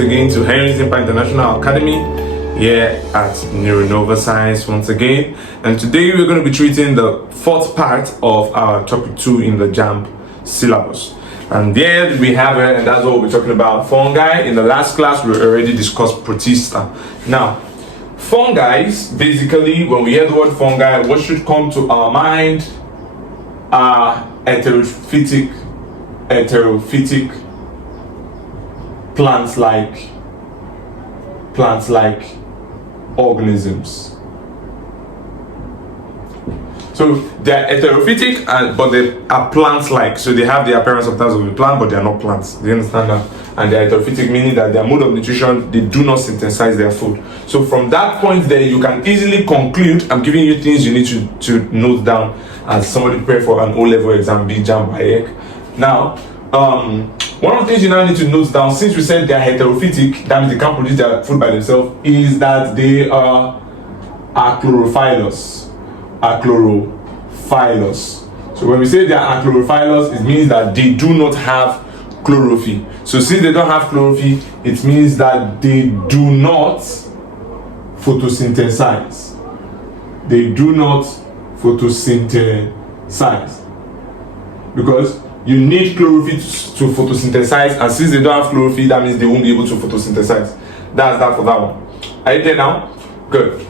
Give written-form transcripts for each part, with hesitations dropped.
again to Henry Zimpa International Academy here at Neuronova Science once again. And today we're going to be treating the fourth part of our topic 2 in the JAMB syllabus. And there we have it, and that's what we're talking about, fungi. In the last class we already discussed protista. Now, fungi, basically, when we hear the word fungi, what should come to our mind are heterophytic plants like organisms. So they're heterophytic, but they are plants-like. So they have the appearance of that of a plant, but they are not plants. Do you understand that? And they're heterophytic, meaning that their mode of nutrition, they do not synthesize their food. So from that point there, you can easily conclude. I'm giving you things you need to note down as somebody prepare for an O-level exam, JAMB Biology. Now, one of the things you now need to note down, since we said they are heterophytic, that means they can't produce their food by themselves, is that they are chlorophyllous. So when we say they are chlorophyllous, it means that they do not have chlorophyll. So since they don't have chlorophyll, it means that they do not photosynthesize. They do not photosynthesize. Because you need chlorophyll to photosynthesize, and since they don't have chlorophyll, that means they won't be able to photosynthesize. That's that for that one. Are you there now? Good.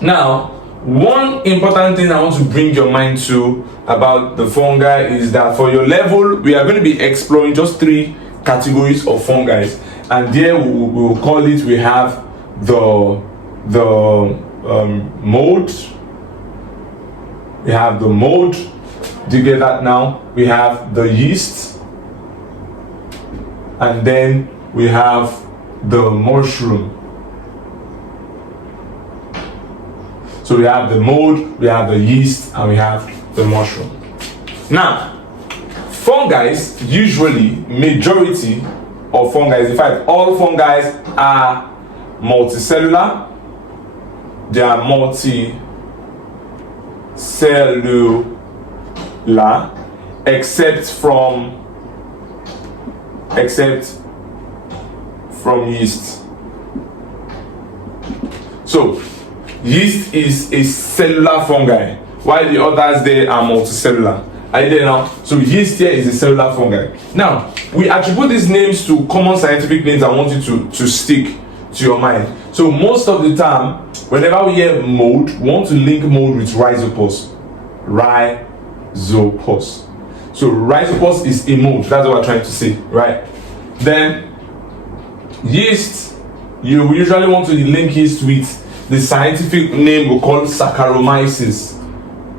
Now, one important thing I want to bring your mind to about the fungi is that for your level, we are going to be exploring just 3 categories of fungi, and there we will call it, we have the mold. We have the mold. Do you get that now? We have the yeast, and then we have the mushroom. So we have the mold, we have the yeast, and we have the mushroom. Now, fungi, usually, majority of fungi, in fact, all fungi are multicellular. They are multicellular, except from yeast. So yeast is a cellular fungi, while the others there are multicellular. Are you there now? So yeast here is a cellular fungi. Now, we attribute these names to common scientific names I want you to stick to your mind. So most of the time, whenever we hear mold, we want to link mold with rhizopus. Rhizopus. So rhizopus is a mold. That's what we're trying to say, right? Then yeast, you usually want to link yeast with the scientific name we call Saccharomyces,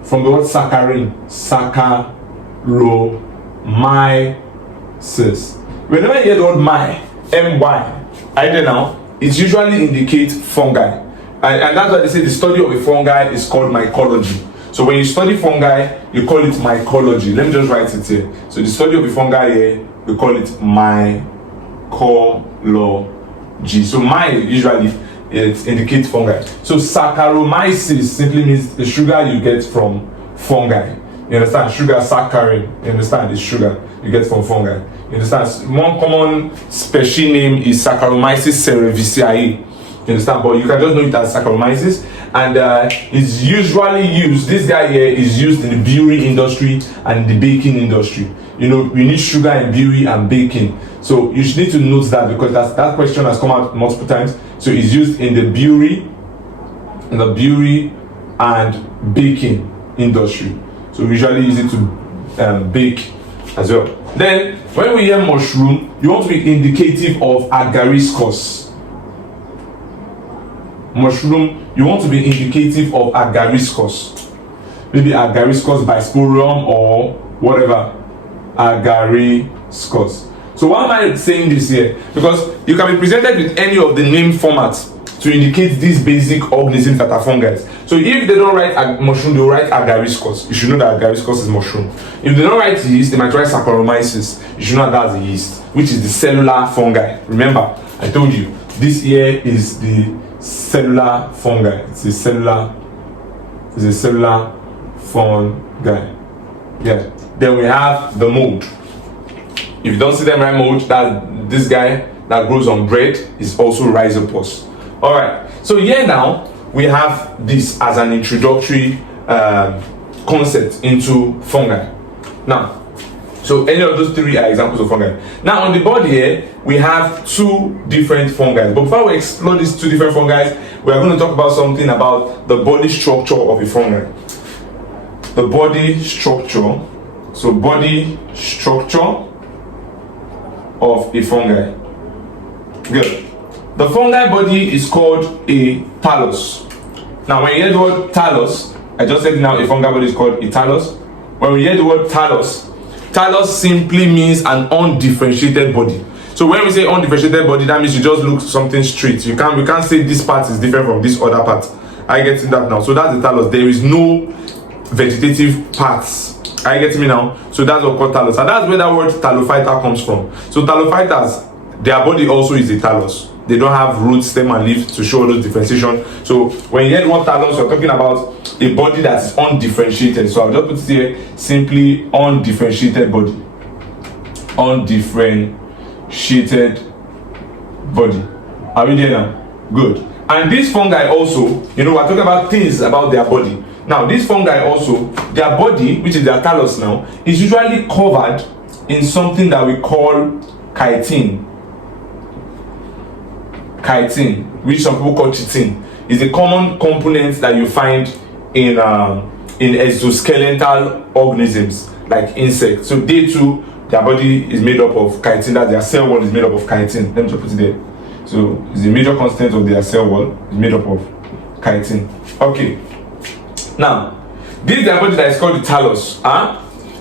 from the word saccharin. Saccharomyces. Whenever you hear the word my, M-Y, either now, it usually indicates fungi. And that's why they say the study of a fungi is called mycology. So when you study fungi, you call it mycology. Let me just write it here. So the study of a fungi here, we call it mycology. So my usually it indicates fungi. So Saccharomyces simply means the sugar you get from fungi. You understand? Sugar, saccharin. You understand? It's sugar you get from fungi. You understand? One common species name is Saccharomyces cerevisiae. You understand? But you can just know it as Saccharomyces, and it's usually used. This guy here is used in the brewery industry and the baking industry. You know, we need sugar in brewery and baking. So you should need to note that, because that question has come out multiple times. So it's used in the brewery and baking industry. So we usually use it to bake as well. Then when we hear mushroom, you want to be indicative of agaricus. Mushroom, you want to be indicative of agaricus. Maybe agaricus bisporum or whatever. Agaricus. So why am I saying this here? Because you can be presented with any of the name formats to indicate these basic organisms that are fungi. So if they don't write mushroom, they will write agaricus. You should know that agaricus is mushroom. If they don't write yeast, they might write Saccharomyces. You should know that's the yeast, which is the cellular fungi. Remember, I told you, this here is the cellular fungi. It's a cellular fungi. Then we have the mold. If you don't see them right, mold, that this guy, that grows on bread is also rhizopus. All right, so here now we have this as an introductory concept into fungi. Now, so any of those three are examples of fungi. Now on the board here, we have two different fungi. But before we explore these two different fungi, we are going to talk about something about the body structure of a fungi. The body structure. So body structure of a fungi. Good. The fungi body is called a thallus. Now when you hear the word thallus, I just said now a fungi body is called a thallus. When we hear the word thallus, thallus simply means an undifferentiated body. So when we say undifferentiated body, that means you just look something straight. We can't say this part is different from this other part. I get that now. So that's the thallus. There is no vegetative parts. I get me now. So that's what called thallus. And that's where that word thallophyta comes from. So thallophytas, their body also is a thallus. They don't have roots, stem, and leaf to show those differentiation. So when you hear the word thallus, we're talking about a body that is undifferentiated. So I'll just put it here, simply undifferentiated body. Undifferentiated body. Are we there now? Good. And these fungi also, we're talking about things about their body. Now, these fungi also, their body, which is their thallus now, is usually covered in something that we call chitin. Chitin, which some people call chitin, is a common component that you find in exoskeletal organisms like insects. So they too, their body is made up of chitin. That their cell wall is made up of chitin. Let me just put it there. So it's a major constant of their cell wall is made up of chitin. Okay. Now, this their body that is called the thallus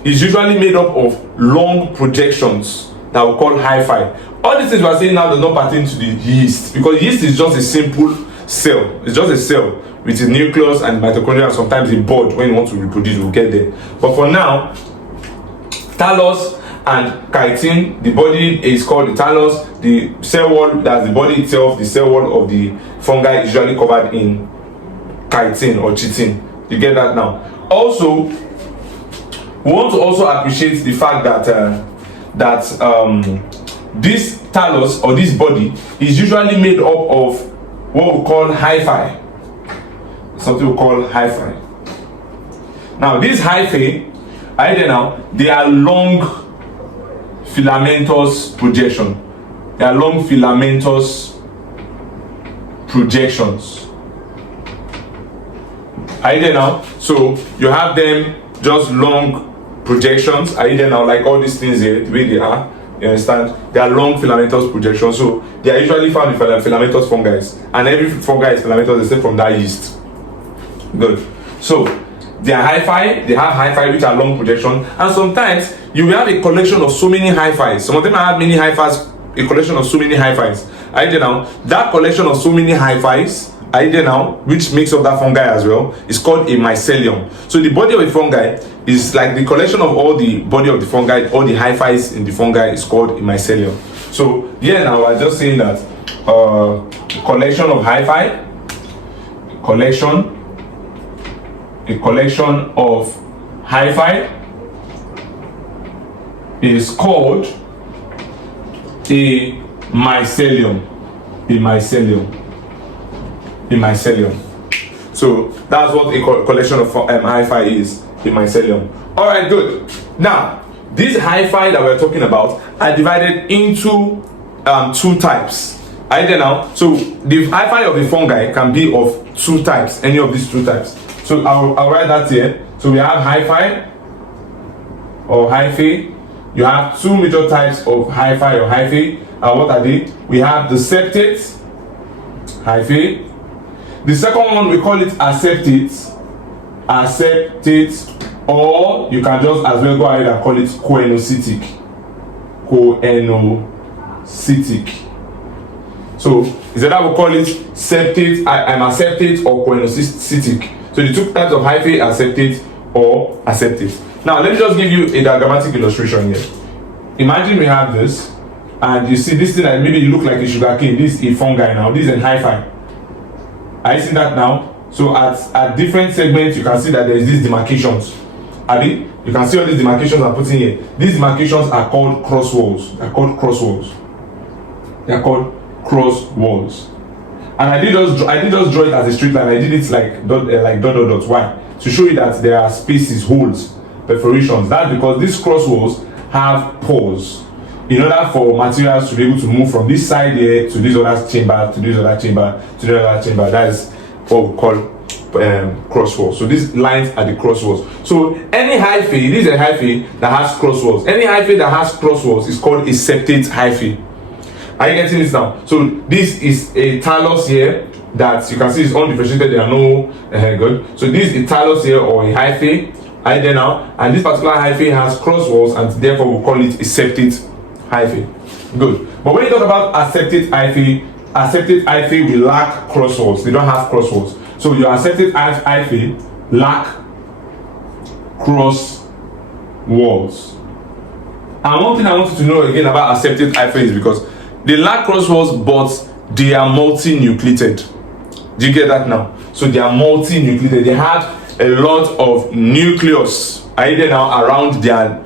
is usually made up of long projections that we call hyphae. All these things we are saying now does not pertain to the yeast, because yeast is just a simple cell. It's just a cell with a nucleus and mitochondria and sometimes a bud. When you want to reproduce, we'll get there. But for now, thallus and chitin, the body is called the thallus. The cell wall, that's the body itself, the cell wall of the fungi is usually covered in chitin or chitin. You get that now? Also, we want to also appreciate the fact that this thallus or this body is usually made up of what we call hyphae. Something we call hyphae. Now, these hyphae, they are long filamentous projection. They are long filamentous projections. Are you there now? So you have them just long projections. Are you there now? Like all these things here, the way they are. You understand? They are long filamentous projections. So they are usually found in filamentous fungi. And every fungi is filamentous except from that yeast. Good. So they are hyphae. They have hyphae which are long projection. And sometimes you will have a collection of so many hyphae. Some of them have many hyphae, a collection of so many hyphae. Are you there now? That collection of so many hyphae, which makes up that fungi as well, is called a mycelium. So the body of a fungi is like the collection of all the body of the fungi, all the hyphae in the fungi is called a mycelium. So here now we're just saying that collection of hyphae, a collection of hyphae is called a mycelium. A mycelium. So that's what a collection of hyphae is, a mycelium. All right, good. Now, these hyphae that we're talking about are divided into two types. Are you there now? So the hyphae of a fungi can be of two types, any of these two types. So I'll write that here. So we have hyphae or hyphae. You have two major types of hyphae or hyphae. And what are they? We have the septate hyphae. The second one, we call it aseptate, or you can just as well go ahead and call it choanocytic. So is that we call it septate, aseptate or choanocytic. So the two types of hyphae are septate or aseptate. Now let me just give you a diagrammatic illustration here. Imagine we have this, and you see this thing that maybe you look like a sugar cane. This is a fungi now. This is a hyphae. Are you seeing that now? So at different segments, you can see that there is these demarcations. You can see all these demarcations I'm putting here. These demarcations are called crosswalls. They are called cross walls. And I did just draw it as a straight line. I did it like dot. Why? To show you that there are spaces, holes, perforations. That's because these cross walls have pores. In order for materials to be able to move from this side here to this other chamber, to this other chamber, to this other chamber, that is what we call cross walls. So these lines are the cross walls. So any hyphae, this is a hyphae that has cross walls. Any hyphae that has cross walls is called a septate hyphae. Are you getting this now? So this is a thallus here that you can see is undifferentiated. There are no good. So this is a thallus here or a hyphae. Right there now, and this particular hyphae has cross walls, and therefore we call it a septate hyphae. Good. But when you talk about aseptate hyphae will lack cross walls. They don't have cross walls. So your aseptate hyphae lack cross walls. And one thing I want you to know again about aseptate hyphae is because they lack cross walls, but they are multinucleated. Do you get that now? So they are multinucleated. They have a lot of nucleus either now around their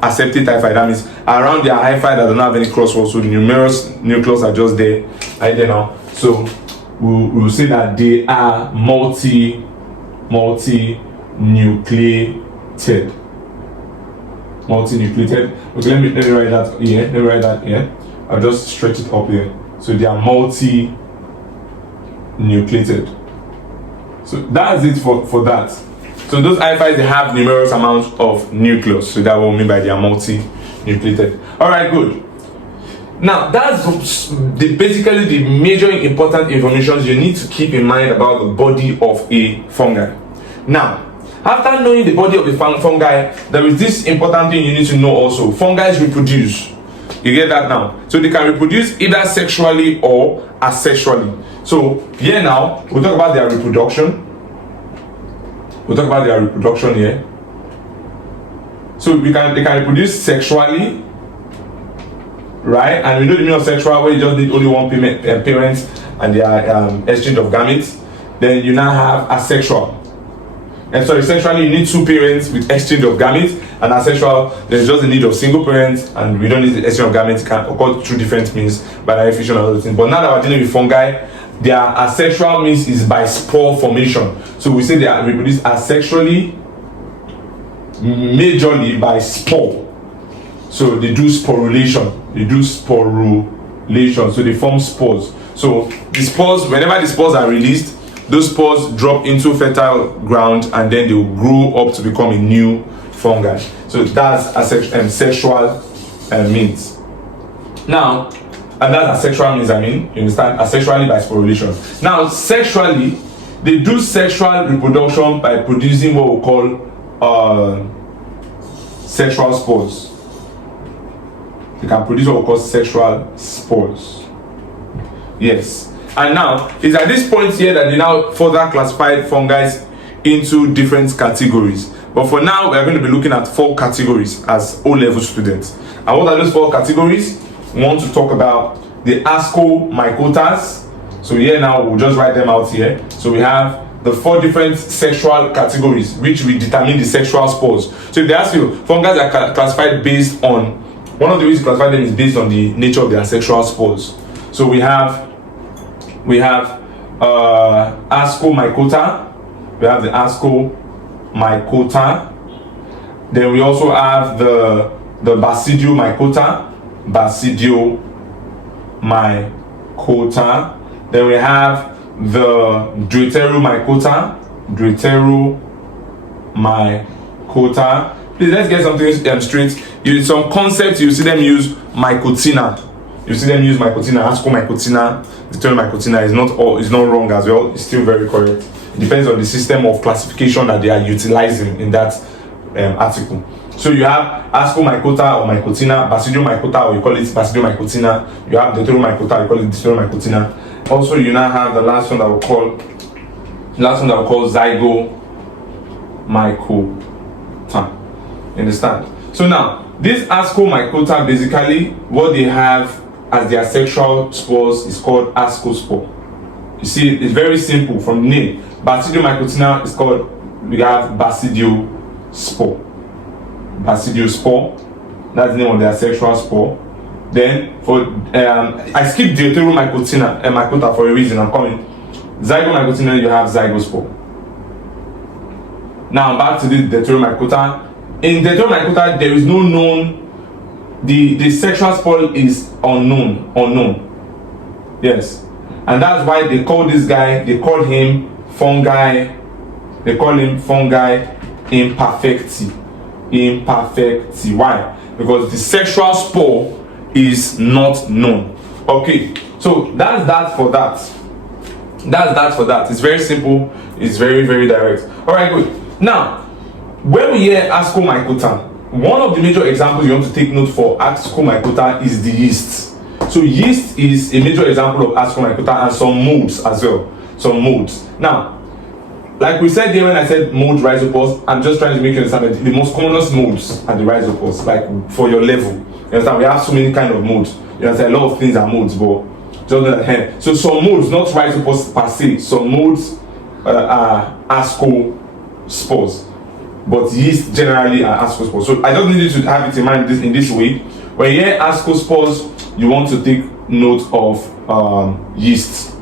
aseptate hyphae. That means around their hyphae that don't have any cross walls. So the numerous nucleus are just there either now. So we'll say that they are multinucleated. Multinucleated. Okay, let me write that here. Let me write that here. I'll just stretch it up here. So they are multinucleated. So that's it for that. So those hyphae, they have numerous amounts of nucleus. So that's what we mean by they are multinucleated. All right, good. Now that's basically the major important information you need to keep in mind about the body of a fungi. Now, after knowing the body of the fungi, there is this important thing you need to know also. Fungi reproduce. You get that now? So they can reproduce either sexually or asexually. So here now, we'll talk about their reproduction. Here. So they can reproduce sexually, right? And we know the meaning of sexual, where you just need only one parent and their exchange of gametes. Then you now have asexual. And sorry, sexually you need two parents with exchange of gametes, and asexual there's just the need of single parents, and we don't need the exchange of gametes. It can occur through different means, binary fission and other things. But now that we're dealing with fungi, their asexual means is by spore formation. So we say they are reproduced asexually, majorly by spore. So they do sporulation. So they form spores. So the spores, whenever the spores are released, those spores drop into fertile ground, and then they will grow up to become a new fungi. So that's sexual means. Now, and that's asexual means, you understand? Asexually by sporulation. Now, sexually, they do sexual reproduction by producing what we call sexual spores. They can produce what we call sexual spores. Yes. And now, it's at this point here that they now further classify fungi into different categories. But for now, we're going to be looking at 4 categories as O-level students. And what are those 4 categories? We want to talk about the ascomycotas. So here now, we'll just write them out here. So we have the 4 different sexual categories, which will determine the sexual spores. So if they ask you, fungi are classified based on, one of the ways to classify them is based on the nature of their sexual spores. So we have ascomycota. We have the ascomycota. Then we also have the basidiomycota. Then we have the deuteromycota. Please, let's get something straight. Some concepts you see them use mycotina. Ascomycotina, deuteromycotina is not wrong as well. It's still very correct. It depends on the system of classification that they are utilizing in that article. So you have ascomycota or mycotina, basidiomycota, or you call it basidiomycotina. You have deuteromycota, you call it deuteromycotina. Also, you now have the last one that we call zygomycota. Understand? So now, this ascomycota, basically what they have as their sexual spores is called ascospore. You see, it's very simple from the name. Basidiomycotina is called, we have basidiospore. That's the name of their sexual spore. Then for I skipped deuteromycotina and mycota for a reason. I'm coming. Zygomycotina, you have zygospore. Now back to the deuteromycota. In deuteromycota, there is no known. The sexual spore is unknown. Yes, and that's why they call this guy. They call him fungi. They call him fungi imperfecti. Imperfecti. Why? Because the sexual spore is not known. Okay, so that's that for that. That's that for that. It's very simple. It's very, very direct. All right, good. Now, when we hear ascomycota, one of the major examples you want to take note for ascomycota is the yeast. So yeast is a major example of ascomycota, and some molds as well. Some molds. Now, like we said here when I said mold rhizopause, I'm just trying to make you understand that the most commonest molds are the rhizopause, like for your level. You understand? We have so many kind of molds. You understand? A lot of things are molds, but just know that here. So some molds, not rhizopause per se, some molds are ascospores, but yeast generally are ascospores. So I just need you to have it in mind in this way. When you hear ascospores, you want to take note of yeast.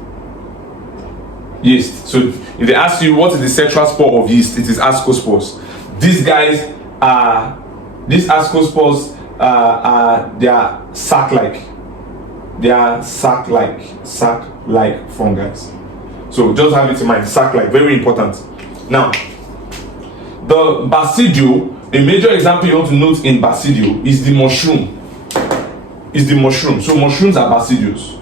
Yeast. So if they ask you what is the sexual spore of yeast, it is ascospores. These guys are, these ascospores they are sac-like. They are sac-like fungi. So just have it in mind, sac-like, very important. Now, the basidio, a major example you want to note in basidio is the mushroom. Is the mushroom. So mushrooms are basidios.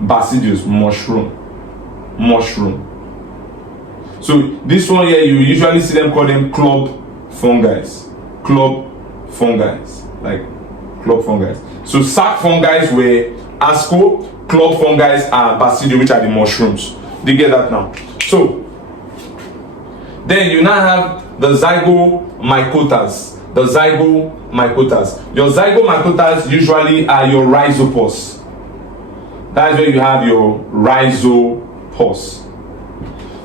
Basidios, mushroom. So this one here, you usually see them call them club fungi. Like club fungi. So sac fungi were asco, club fungi are basidio, which are the mushrooms. Do you get that now? So then you now have the zygomycotas. The zygomycotas. Your zygomycotas usually are your rhizopause. That's where you have your rhizopause.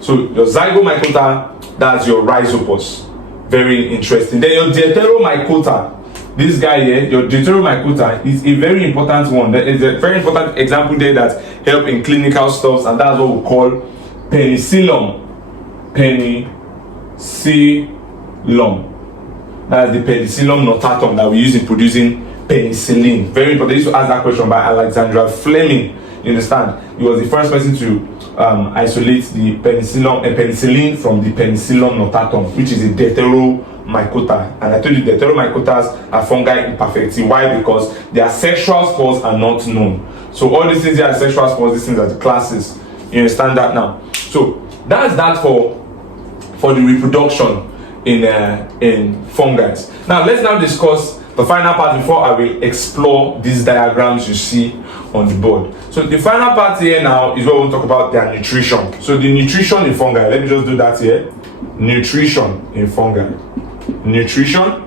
So your zygomycota, that's your rhizopause. Very interesting. Then your deuteromycota, this guy here, your deuteromycota is a very important one. There is a very important example there that help in clinical stuff, and that's what we call penicillin. Penicillin. That's the penicillin notatum that we use in producing penicillin. Very important. They used to ask that question by Alexandra Fleming. You understand? He was the first person to isolate the penicillin from the penicillin notatum, which is a deuteromycota. And I told you deuteromycotas are fungi imperfecti. Why? Because their sexual spores are not known. So all these things are sexual spores. These things are the classes. You understand that now? So that's that for the reproduction in fungi. Now let's now discuss the final part before I will explore these diagrams you see on the board. So the final part here now is where we'll talk about their nutrition. So the nutrition in fungi, let me just do that here. Nutrition in fungi. Nutrition.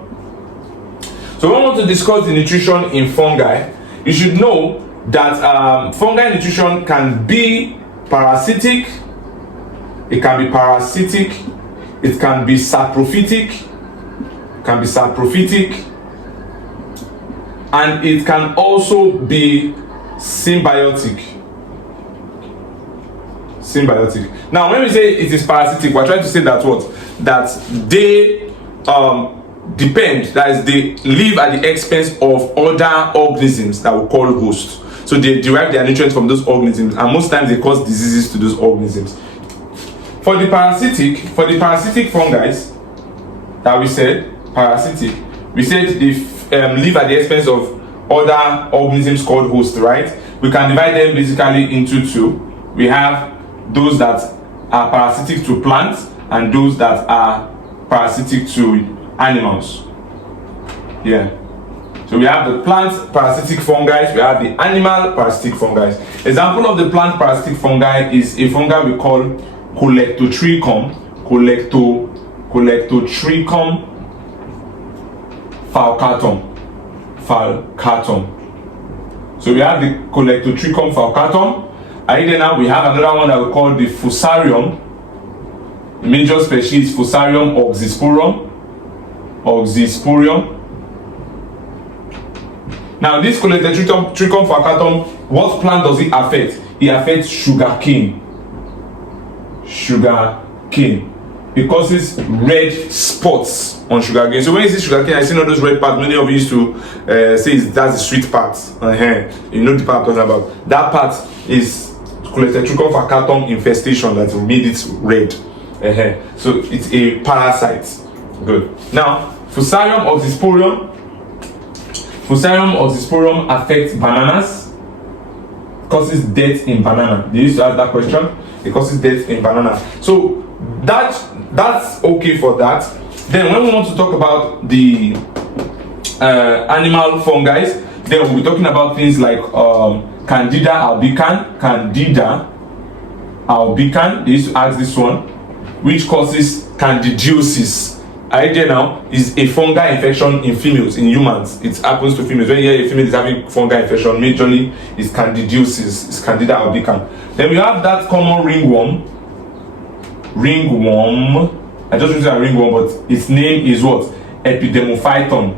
So when we want to discuss the nutrition in fungi, you should know that fungi nutrition can be parasitic, it can be parasitic, it can be saprophytic, and it can also be symbiotic. Now when we say it is parasitic, we're trying to say that what? That they depend, that is, they live at the expense of other organisms that we call hosts. So they derive their nutrients from those organisms, and most times they cause diseases to those organisms. For the parasitic fungi that we said, parasitic, we said they live at the expense of other organisms called hosts, right? We can divide them basically into two. We have those that are parasitic to plants and those that are parasitic to animals. Yeah. So we have the plant parasitic fungi, we have the animal parasitic fungi. Example of the plant parasitic fungi is a fungi we call Colectotrichum falcatum. So we have the Colectotrichum falcatum, and then now we have another one that we call the Fusarium. The major species Fusarium oxysporum. Now this collected trichum falcatum, what plant does it affect? It affects sugarcane. Sugarcane. It causes red spots on sugarcane. So when you see sugarcane, I see all those red parts. Many of you used to say that's the sweet part. You know the part I'm talking about. That part is collected trichum falcatum infestation that made it red. So it's a parasite. Good. Now, Fusarium oxysporum. Fusarium oxysporum affects bananas. Causes death in banana. They used to ask that question. It causes death in banana. So that's okay for that. Then when we want to talk about the animal fungi, then we'll be talking about things like Candida albicans. Candida albicans. They used to ask this one, which causes candidiosis. Idea now is a fungal infection in females, in humans. It happens to females. When you hear a female is having fungal infection, majorly is candidiosis, it's Candida albicans. Then we have that common ringworm. Ringworm. I just used a ringworm, but its name is what? Epidemophyton.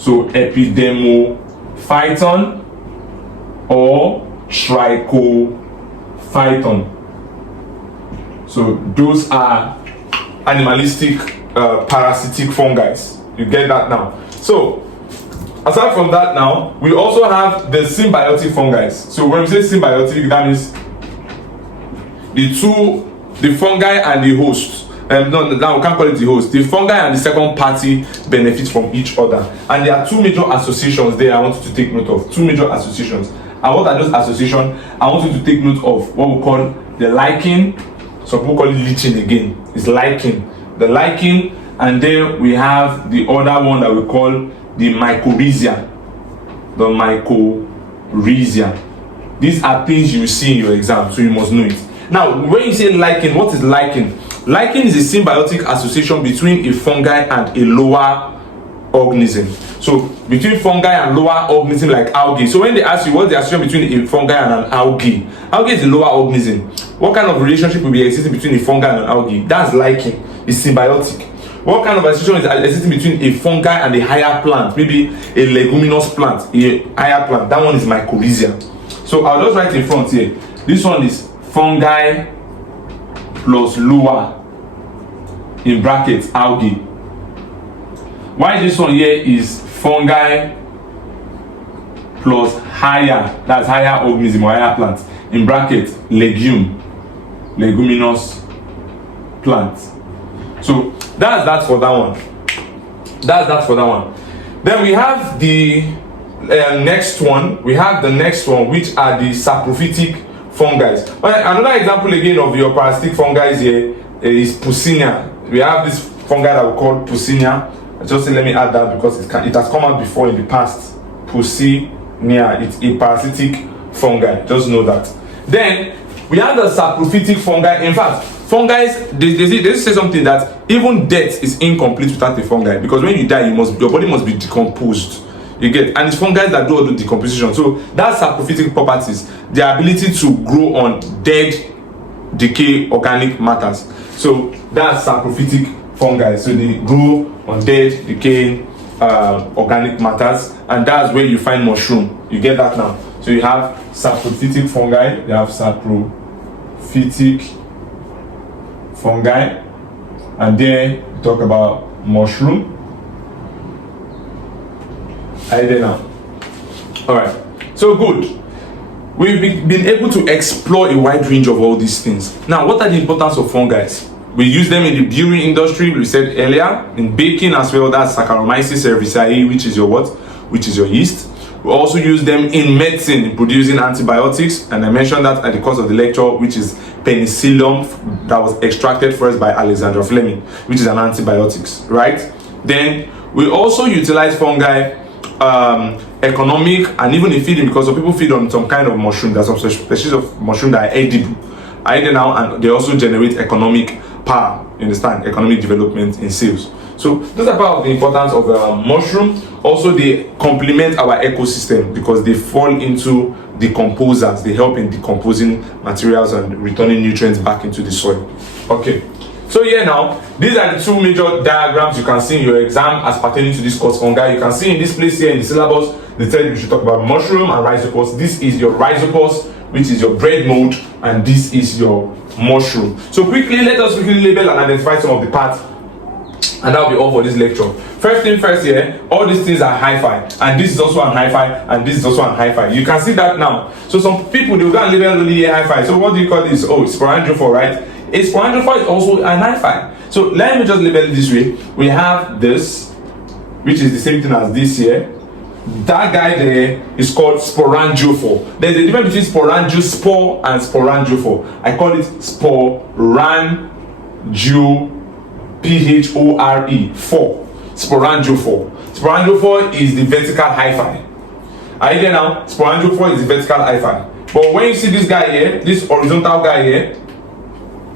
So epidemophyton or trichophyton. So those are animalistic parasitic fungi. You get that now. So aside from that now, we also have the symbiotic fungi. So when we say symbiotic, that means the fungi and the host. No, now we can't call it the host. The fungi and the second party benefit from each other. And there are two major associations there I want you to take note of. Two major associations. And what are those associations? I want you to take note of what we call the lichen. Some people call it lichen again. It's lichen. The lichen, and then we have the other one that we call the mycorrhiza. The mycorrhiza. These are things you see in your exam, so you must know it. Now, when you say lichen, what is lichen? Lichen is a symbiotic association between a fungi and a lower organism. So between fungi and lower organism like algae. So when they ask you what's the association between a fungi and an algae, algae is a lower organism. What kind of relationship will be existing between a fungi and an algae? That's lichen. It's symbiotic. What kind of association is existing between a fungi and a higher plant? Maybe a leguminous plant, a higher plant. That one is mycorrhiza. So I'll just write in front here. This one is fungi plus lower in brackets algae. Why this one here is fungi plus higher, that's higher organism or higher plant, in brackets leguminous plant. So that's that for that one. That's that for that one. Then we have the next one. We have the next one, which are the saprophytic fungi. Another example again of your parasitic fungi here is Puccinia. We have this fungi that we call Puccinia. Just let me add that because it has come out before in the past. Puccinia, it's a parasitic fungi. Just know that. Then we have the saprophytic fungi. In fact, fungi, they say something that even death is incomplete without a fungi, because when you die, your body must be decomposed. You get, and it's fungi that do all the decomposition. So that's saprophytic properties, the ability to grow on dead, decay organic matters. So that's saprophytic fungi. So they grow on dead, decaying organic matters, and that's where you find mushroom. You get that now. So you have saprophytic fungi, you have saprophytic fungi, and then we talk about mushroom. Are you there now? All right. So good. We've been able to explore a wide range of all these things. Now, what are the importance of fungi? We use them in the brewing industry. We said earlier in baking as well. That's Saccharomyces cerevisiae, which is your what? Which is your yeast. We also use them in medicine, in producing antibiotics, and I mentioned that at the course of the lecture, which is penicillium that was extracted first by Alexander Fleming, which is an antibiotics, right? Then we also utilize fungi economic and even in feeding, because some people feed on some kind of mushroom. There's some species of mushroom that are edible, now, and they also generate economic power. You understand? Economic development in sales. So those are part of the importance of mushroom. Also, they complement our ecosystem because they fall into decomposers. They help in decomposing materials and returning nutrients back into the soil. Okay. So here now, these are the two major diagrams you can see in your exam as pertaining to this course fungi. You can see in this place here in the syllabus, They said we should talk about mushroom and rhizopus. This is your rhizopus, which is your bread mold, and this is your mushroom. So let us quickly label and identify some of the parts, and that will be all for this lecture. First thing first here, all these things are hi-fi, and this is also an hi-fi, and this is also an hi-fi. You can see that now. So some people, they will go and label really hi-fi. So what do you call this? Oh, sporangiophore, right? A sporangiophore is also an hi-fi. So let me just label it this way. We have this, which is the same thing as this here. That guy there is called sporangiophore. There's a difference between sporangiospore and sporangiophore. I call it sporangiophore. Sporangiophore. Sporangiophore is the vertical hi-fi. Are you there now? Sporangiophore is the vertical hi-fi. But when you see this guy here, this horizontal guy here,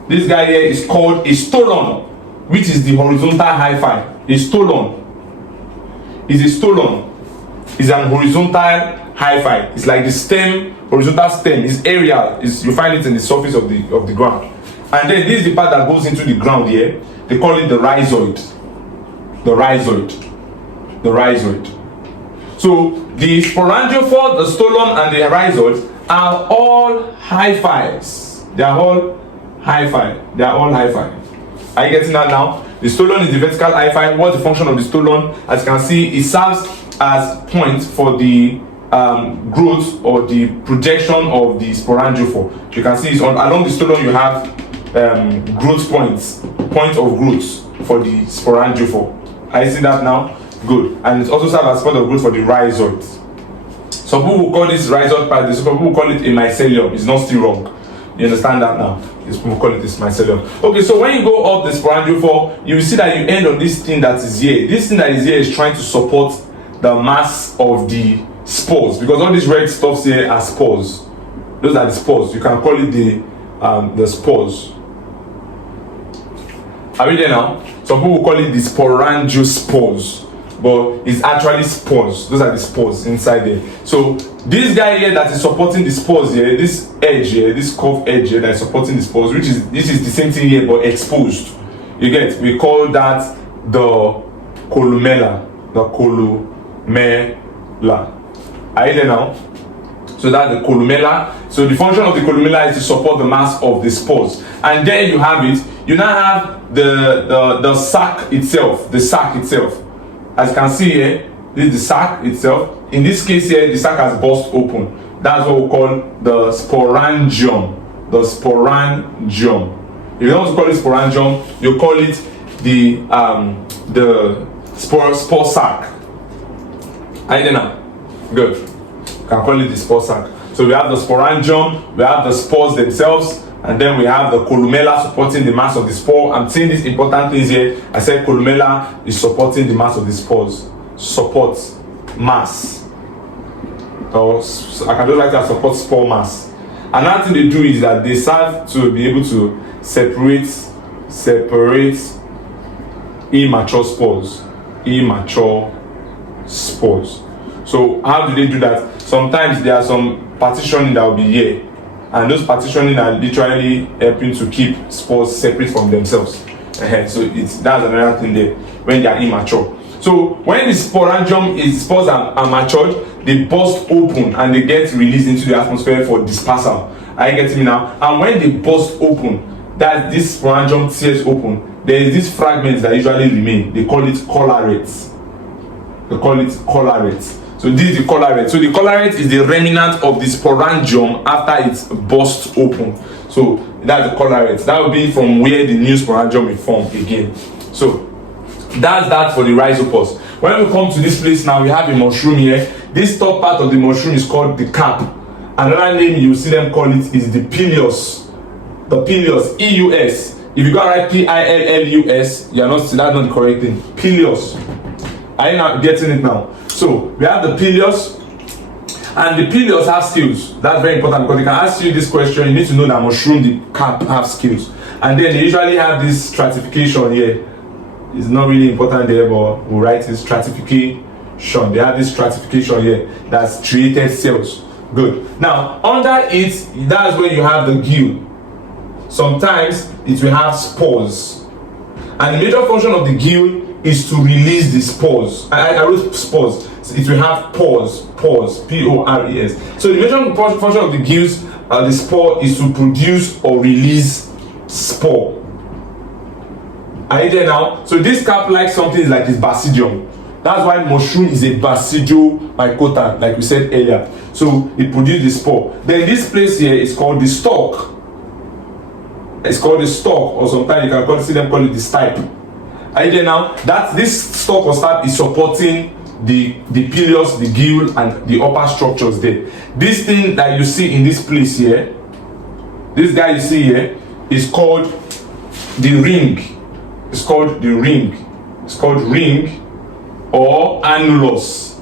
this guy here is called a stolon, which is the horizontal hi-fi. A stolon is a stolon. Is an horizontal hi-fi. It's like the stem, horizontal stem. It's aerial. You find it in the surface of the ground. And then this is the part that goes into the ground here. They call it the rhizoid. The rhizoid. The rhizoid. So the sporangiophore, the stolon, and the rhizoid are all hi-fis. They are all hi-fi. They are all hi-fi. Are you getting that now? The stolon is the vertical hi-fi. What's the function of the stolon? As you can see, it serves as point for the growth or the projection of the sporangiophore. You can see it's along the stolon you have growth points, point of growth for the sporangiophore. Are you see that now? Good. And it also serves as point of growth for the rhizoid. Some people will call this rhizoid part, some people will call it a mycelium. It's not still wrong. You understand that now? Some people call it this mycelium. Okay, so when you go up the sporangiophore, you will see that you end on this thing that is here. This thing that is here is trying to support the mass of the spores, because all these red stuffs here are spores. Those are the spores. You can call it the spores. Are we there now? Some people call it the sporangiospores, but it's actually spores. Those are the spores inside there. So this guy here that is supporting the spores here, this edge here, this curved edge here that is supporting the spores, this is the same thing here but exposed. You get? We call that the columella. The columella. Are you there now? So that's the columella. So the function of the columella is to support the mass of the spores. And then you have it. You now have the sac itself. The sac itself. As you can see here, this is the sac itself. In this case here, the sac has burst open. That's what we call the sporangium. The sporangium. If you don't want to call it sporangium, you call it the spore sac. Are you there now? Good. You can call it the spore sac. So we have the sporangium, we have the spores themselves, and then we have the columella supporting the mass of the spore. I'm saying these important things here. I said columella is supporting the mass of the spores. Support mass. Or I can just like that, support spore mass. Another thing they do is that they serve to be able to separate immature spores. Immature spores. So how do they do that? Sometimes there are some partitioning that will be here, and those partitioning are literally helping to keep spores separate from themselves. So that's another thing there when they are immature. So when the spores are matured, they burst open and they get released into the atmosphere for dispersal. Are you getting me now? And when they burst open, that this sporangium tears open, there is this fragments that usually remain. They call it collarettes. So this is the collarette. So the collarette is the remnant of the sporangium after it's burst open. So that's the collarette. That will be from where the new sporangium will form again. So that's that for the rhizopus. When we come to this place now, we have a mushroom here. This top part of the mushroom is called the cap. Another name you see them call it is the pileus. The pileus, E-U-S. If you go write P-I-L-L-U-S, you are not, that's not the correct thing. Pileus. Are you not getting it now? So we have the pileus, and the pileus have scales. That's very important because they can ask you this question. You need to know that mushroom, the cap, have scales, and then they usually have this stratification here. It's not really important there, but we'll write this stratification. They have this stratification here. That's striated cells. Good. Now under it, that's where you have the gill. Sometimes it will have spores, and the major function of the gill is to release the spores. I wrote spores. it will have pores, P-O-R-E-S. So the main function of the gills, the spore, is to produce or release spore. Are you there now? So this cap like something like this basidium. That's why mushroom is a basidiomycota, like we said earlier. So it produces the spore. Then this place here is called the stalk. It's called the stalk, or sometimes you can see them call it the stipe. Are you there now? That this stalk or stipe is supporting the pilius, the gill, and the upper structures there. This thing that you see in this place here, this guy you see here, is called the ring. It's called the ring. It's called ring or annulus.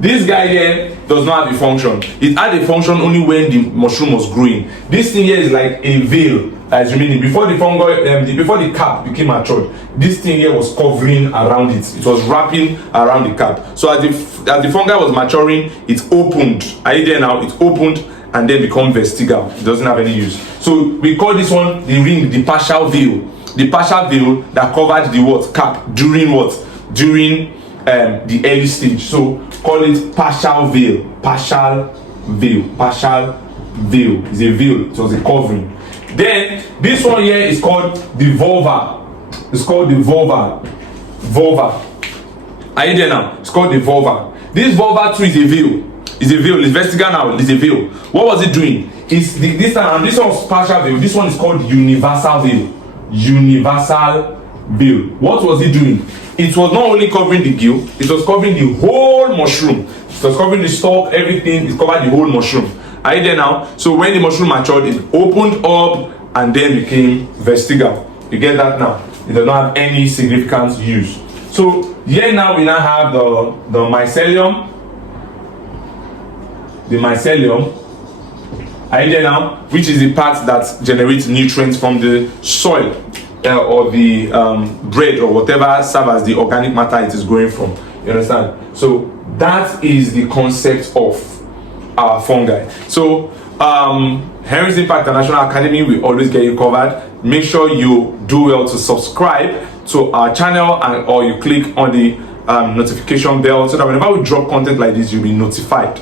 This guy here does not have a function. It had a function only when the mushroom was growing. This thing here is like a veil, as remaining before the fungi, before the cap became matured. This thing here was covering around it. It was wrapping around the cap. So as the fungi was maturing, it opened. Are you there now? It opened and then become vestigial. It doesn't have any use. So we call this one the ring, the partial veil. The partial veil that covered the what? Cap during what? During the early stage. So call it partial veil. Partial veil. Partial veil. It's a veil. It was a covering. Then this one here is called the vulva. It's called the vulva. Vulva. Are you there now? It's called the vulva. This vulva too is a veil. It's a veil. It's vestigial now. It's a veil. What was it doing? It's this time, and this one was partial veil. This one is called universal veil. Universal veil. What was it doing? It was not only covering the gill, it was covering the whole mushroom. It was covering the stalk, everything. It covered the whole mushroom. Are you there now? So when the mushroom matured, it opened up and then became vestigial. You get that now? It does not have any significant use. So here now we now have the mycelium. The mycelium. Are you there now? Which is the part that generates nutrients from the soil or the bread or whatever serve as the organic matter it is growing from. You understand? So that is the concept of our fungi. So Henry's Impact International Academy will always get you covered. Make sure you do well to subscribe to our channel, or you click on the notification bell so that whenever we drop content like this, you'll be notified.